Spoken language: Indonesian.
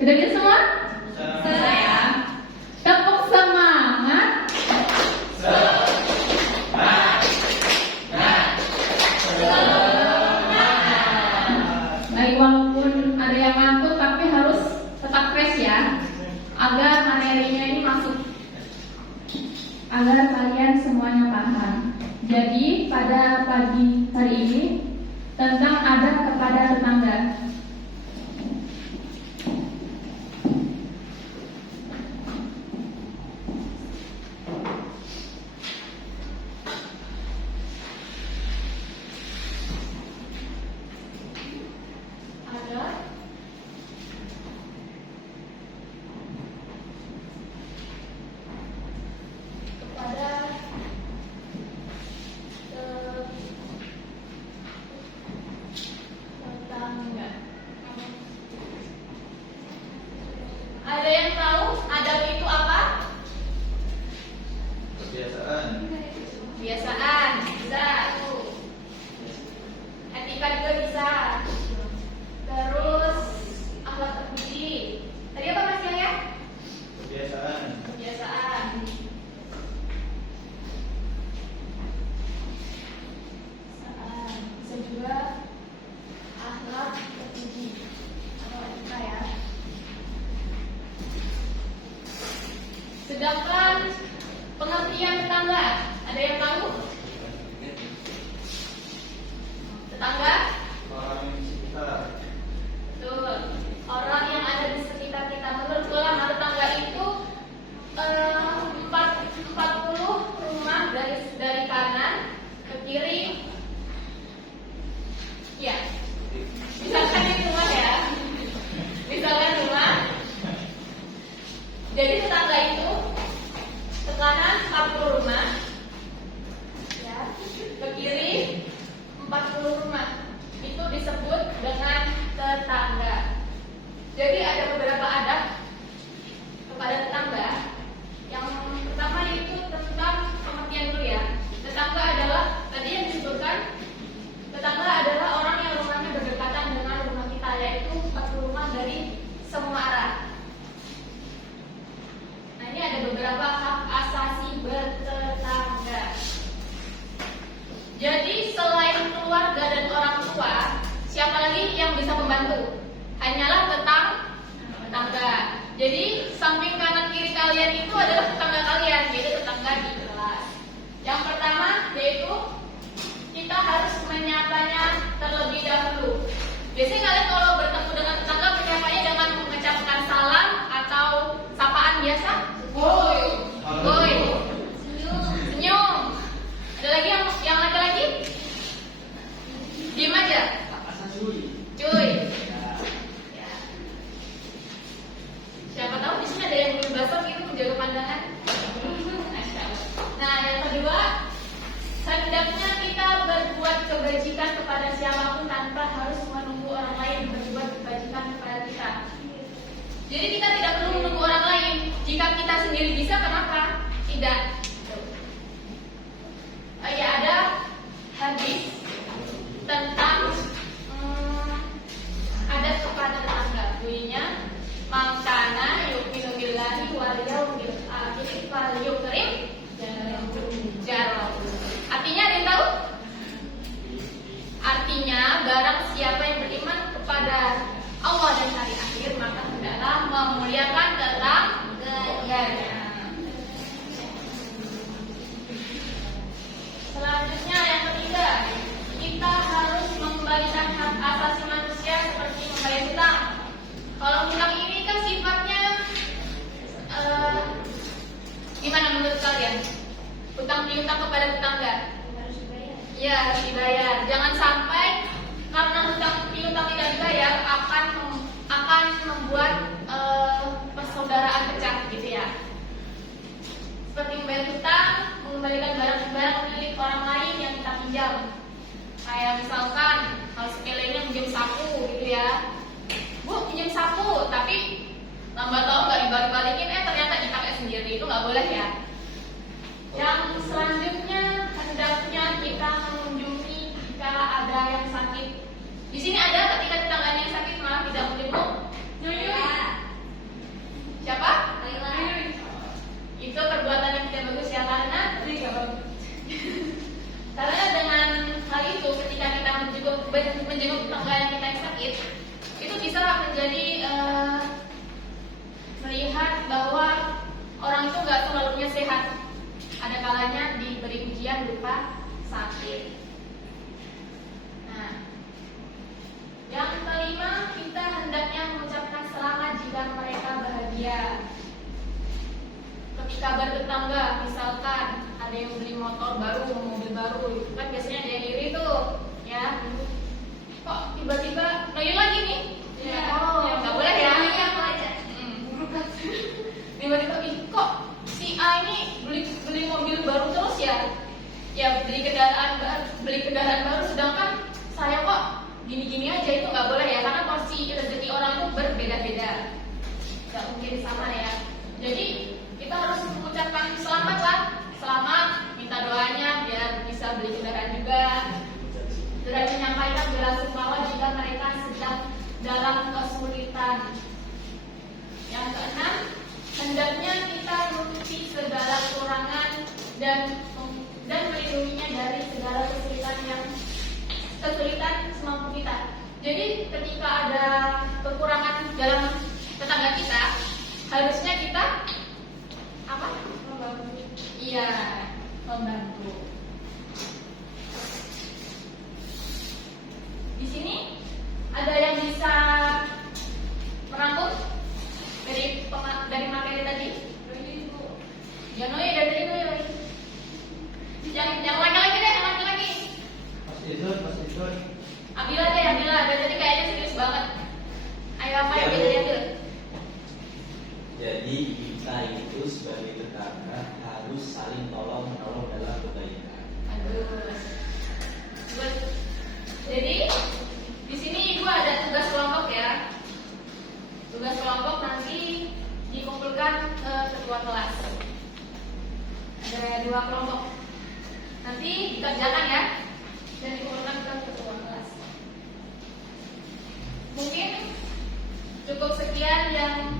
Udah bisa semua? Saya. Tepuk semangat. Baik, walaupun ada yang ngantuk tapi harus tetap fresh ya, agar materinya ini masuk, agar kalian semuanya paham. Jadi pada pagi hari ini tentang adab kepada tetangga. Ada yang tahu adab itu apa? Kebiasaan. Kebiasaan, bisa. Etika juga bisa. Terus akhlak terpuji. Tadi apa Mas Yahya? Kebiasaan. Kebiasaan. Bisa juga akhlak terpuji atau etika ya. Sedangkan pengertian tetangga, ada yang tahu? Tetangga? Orang yang sekitar. Betul. Orang yang ada di sekitar kita. Menurut ulama tetangga itu 40 rumah dari kanan ke kiri. Ya. Misalkan ini rumah ya. Misalkan rumah. Jadi tetangga itu ke kanan 40 rumah, ya, ke kiri 40 rumah. Itu disebut dengan tetangga. Jadi ada beberapa adab kepada tetangga. Yang pertama itu tentang pengertian dulu ya. Tetangga adalah tadi yang disebutkan. Tetangga adalah orang yang rumahnya berdekatan dengan rumah kita, yaitu 40 rumah dari semua arah. Ini ada beberapa hak asasi bertetangga. Jadi selain keluarga dan orang tua, siapa lagi yang bisa membantu? Hanyalah tetangga. Jadi samping kanan kiri kalian itu adalah tetangga kalian, yaitu tetangga di kelas. Yang pertama yaitu kita harus menyapanya terlebih dahulu. Biasanya kalian kalau bertemu dengan tetangga menyapanya dengan mengucapkan salam atau sapaan biasa. Woi, woi, senyum. Ada lagi yang laki-laki? Diam aja. Cuy. Ya. Siapa tahu di sini ada yang belum basah gitu menjaga pandangan. Nah, yang kedua, hendaknya kita berbuat kebajikan kepada siapapun tanpa harus menunggu orang lain berbuat kebajikan kepada kita. Jadi kita tidak perlu menunggu orang lain. Jika kita sendiri bisa, kenapa tidak? Ya ada hadis tentang adab kepada tetangga. Bunyinya, "Mangkana yu'minu billahi wal yawmil akhir falyukrim jarahu." Artinya ada yang tahu? Artinya barang siapa yang beriman kepada Allah dan hari akhir, maka hendaklah memuliakan tetangganya. Selanjutnya yang ketiga, kita harus mengembalikan hak asasi manusia seperti membayar hutang. Kalau hutang ini kan sifatnya gimana menurut kalian? Hutang piutang kepada tetangga? Harus dibayar. Ya, harus dibayar. Jangan sampai karena hutang piutang tidak dibayar akan membuat persaudaraan pecah gitu ya. Seperti membayar hutang, mengembalikan barang-barang milik orang lain yang kita pinjam. Kayak misalkan kalau sepelenya pinjam sapu gitu ya. Bu, pinjam sapu, tapi lambat laun nggak dibalik-balikin, ternyata dipakai sendiri, itu nggak boleh ya. Yang selanjutnya hendaknya kita mengunjungi jika ada yang sakit. Di sini ada ketika tetangganya yang sakit malah tidak menjenguk. Iya. Ketika bertetangga, misalkan ada yang beli motor baru, mobil baru, itu kan biasanya ada yang iri tuh, ya. Kok tiba-tiba noyo lagi nih? Iya. Oh, Iya, nggak boleh ya? iya, aku aja. Tiba-tiba, ih kok si A ini beli mobil baru terus ya? Ya beli kendaraan baru, sedangkan saya kok gini-gini aja, itu nggak boleh ya, karena porsi rezeki orang itu berbeda-beda, nggak mungkin sama ya. Jadi kita harus mengucapkan selamat lah, selamat, minta doanya biar bisa beli kendaraan juga, dan menyampaikan belasungkawa jika mereka sedang dalam kesulitan. Yang keenam, hendaknya kita menutupi segala kekurangan dan melindunginya dari segala kesulitan semampu kita. Jadi ketika ada kekurangan dalam tetangga kita, harusnya kita apa? Membantu. Iya, membantu. Di sini ada yang bisa merangkum dari materi tadi? Yang Noe dari tadi Noe. Yang laki-laki deh, yang laki-laki. Mas Idun. Ambil aja, dari tadi kayaknya serius banget. Ayo apa yang bisa diambil? Jadi kita itu sebagai tetangga harus saling tolong menolong dalam kebaikan. Bagus. Good. Jadi di sini ibu ada tugas kelompok ya. Tugas kelompok nanti dikumpulkan ke ketua kelas. Ada 2 kelompok. Nanti dikerjakan ya dan dikumpulkan ke ketua kelas. Mungkin cukup sekian yang